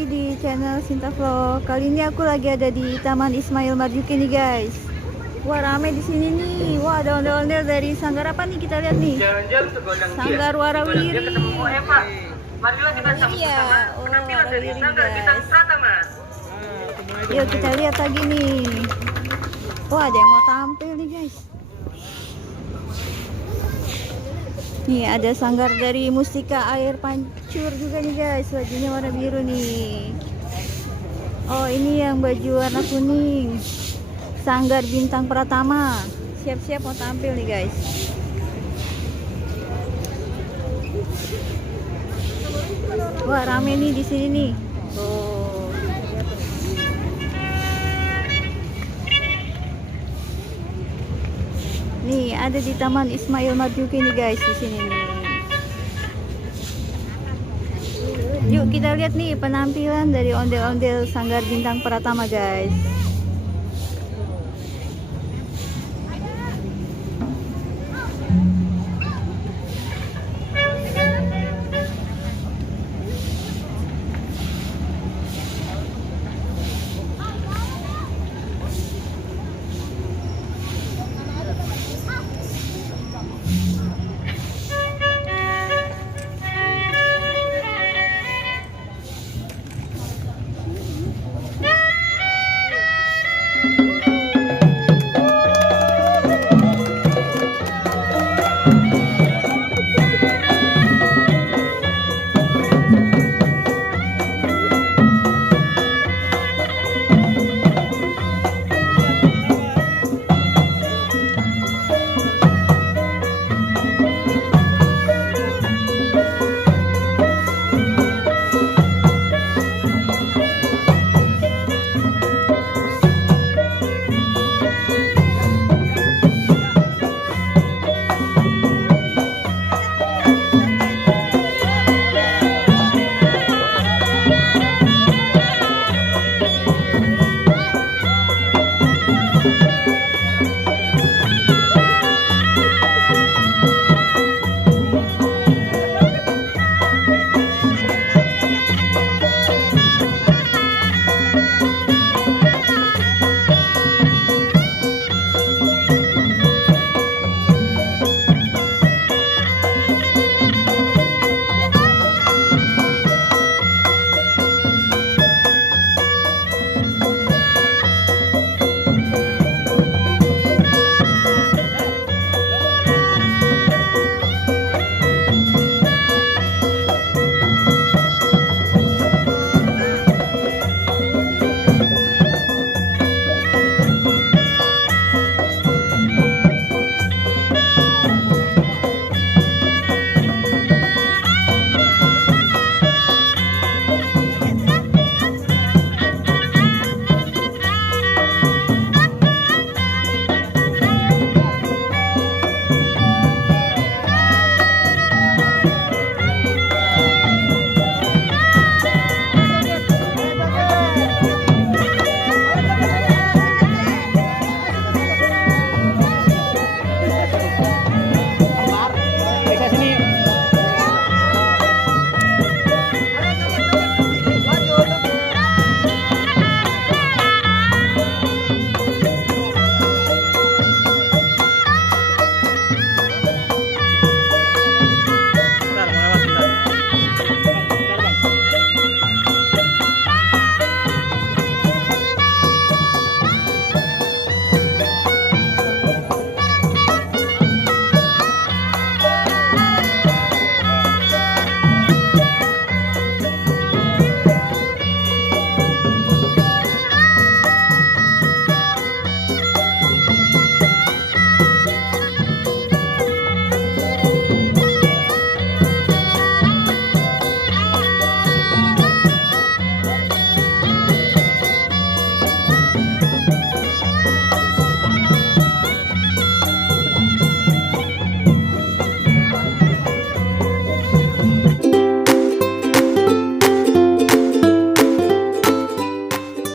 lagi di channel Sinta Vlog. Kali ini aku lagi ada di Taman Ismail Marzuki nih guys. Wah rame di sini nih. Wah ada ondel-ondel dari sanggar apa nih, kita lihat nih. Jalan-jalan ke Gondang Dia. Sanggar Warawiri. Dia ketemu Eva. Marilah kita sambut Iya. bersama penampilan dari Warawiri, Sanggar guys. Bintang Pratama. Yuk kita lihat lagi nih. Wah ada yang mau tampil nih guys. Nih ada sanggar dari Mustika Air Pancur juga nih guys. Bajunya warna biru nih. Oh ini yang baju warna kuning, Sanggar Bintang Pratama. Siap-siap mau tampil nih guys. Wah rame nih di sini nih. Oh. Nih ada di Taman Ismail Marzuki nih guys di sini nih. Yuk kita lihat nih penampilan dari ondel-ondel Sanggar Bintang Pratama guys.